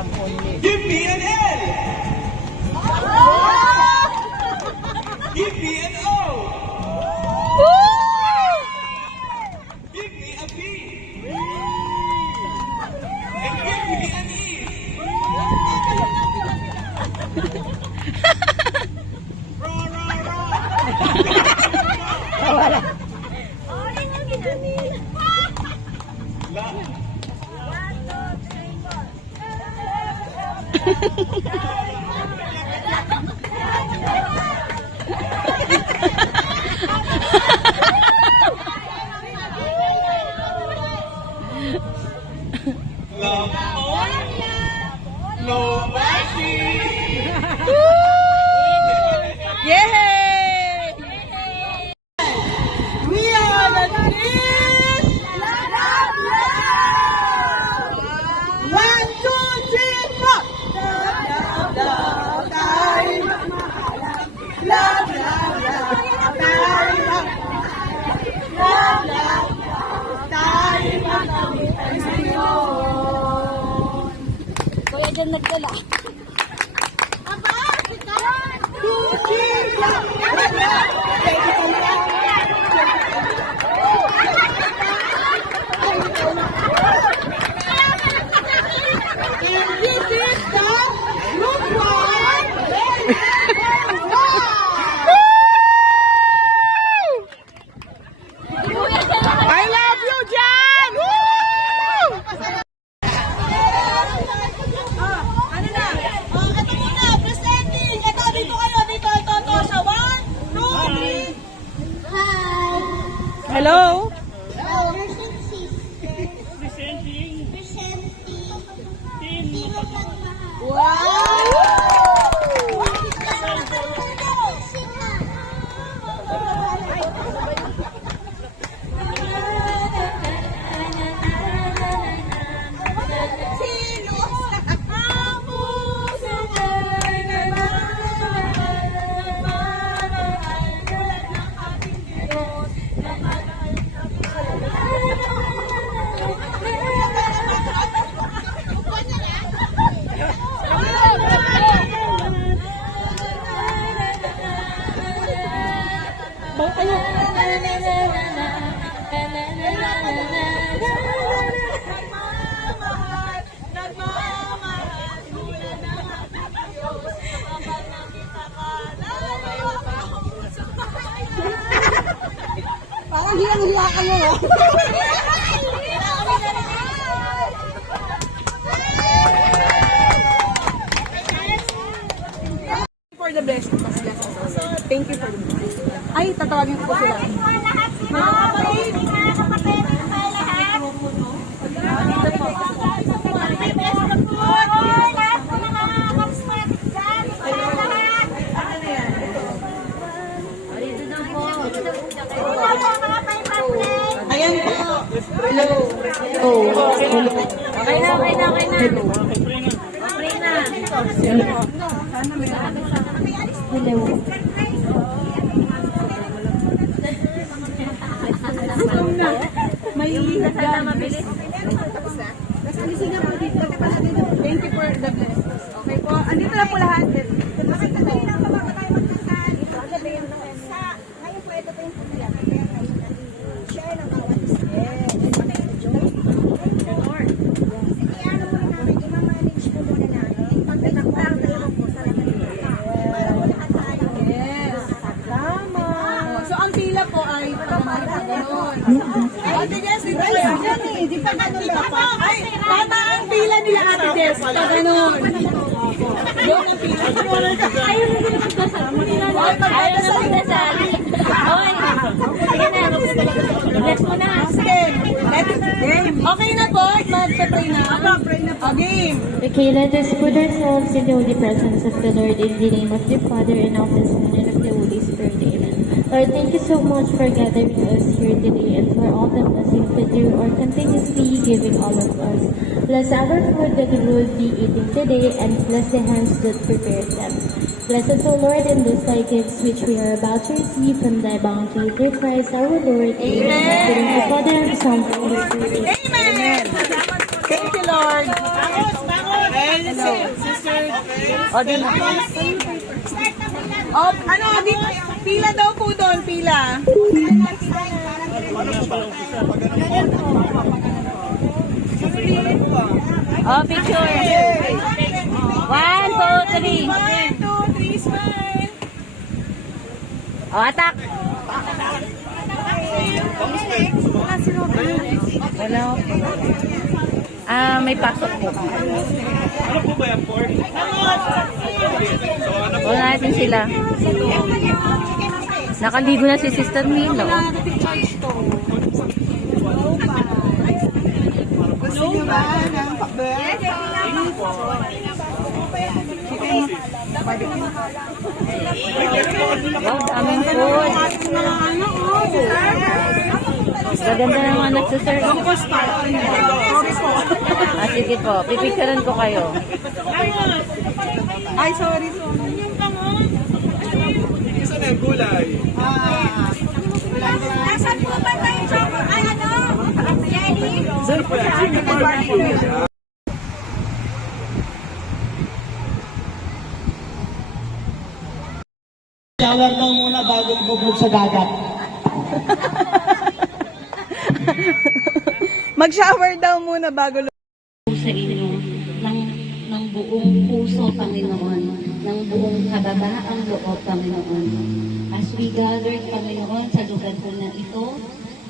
Love only. Give me an L! Give me an O! Give me a B! And give me an E! Wala. Love on, no mercy! Yay! We are the team! One, two, three, four! Love, love, tayo magmahalan. Love, love, love, tayo magmahalan. Love, love, love, tayo magkamit ang Panginoon. Kuya dyan nagdala. Two, three, four! Love, love, baby, come on. And this is the group one. I love you, Jan! Woo! Ano na? Ito muna, presenting. Ito, dito kayo. Dito, ito. Sa 1, 2, 3. Hi. Hello? Parang hilang-hila ka mo. For the blessing. Thank you for the blessing. Ay, tatawagin ko po sila. Ayan po. Hello. Oh, hello. Okay na. Hello. Hello. May sana mabilis. Alisin na po dito. Thank you for the blessings. Okay po. Andito na po lahat. Makikita na pa ba tayo magkakain? Ngayon po, ito po yung pagkakaya. Share ng bawat isa. Ano muna namin, i-manage po muna namin. Pagkakang dalawang po sa lahat ng para po lahat tayo. Yes. Tama. So, ang pila po ay pagmamahal na gano'n. Ate Jess, dito kayo. Di pa ganun dapat. Ay, tama ang pila nila Ate Jess. Gano'n. Yung ang pila. Ayaw na din magdasal. Ayaw na magdasal. Oy. Sige na. Bless mo na. Okay na po. Mag-pray na. Pray na po. Game. Okay, let us put ourselves in the holy presence of the Lord in the name of the Father and of the Son and of the Holy Spirit. Amen. Lord, thank you so much for gathering us here today and for all the blessings that you are continuously giving all of us. Bless our food that we will be eating today and bless the hands that prepared them. Bless us, O Lord, in those like gifts which we are about to receive from thy bounty through Christ our Lord. Amen. In the Father and Son and Holy Spirit. Amen. Thank you, Lord. And Sister. O, di na. Oh, ano, di, pila daw po doon, pila. O, picture. 1, 2, 3. 1, 2, 3, smile. O, attack. Hello. May pasok po. Wala natin sila. Nakaligo na si Sister Milo. Gusto niyo ba ng pakbel? Wow, daming food. Gaganda naman nagsaserve. Sige po, pipicturean ko kayo. Ay, sorry. Isa na yung gulay. Nasaan po ba tayo sa ay ano? Jenny? Shower daw muna bago ibugbog sa dagat. Mag-shower daw muna bago sa inyo ng buong puso, Panginoon, ng buong kababaang loob, Panginoon. As we gathered, Panginoon, sa lugar po na ito,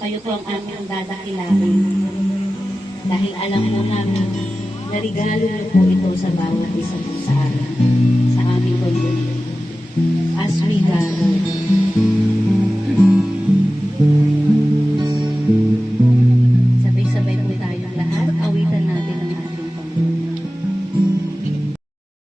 kayo po ang aming dadakilain. Dahil alam mo namin na regalo niyo po ito sa bawat isa po sa amin, sa aming mundo. As we gather,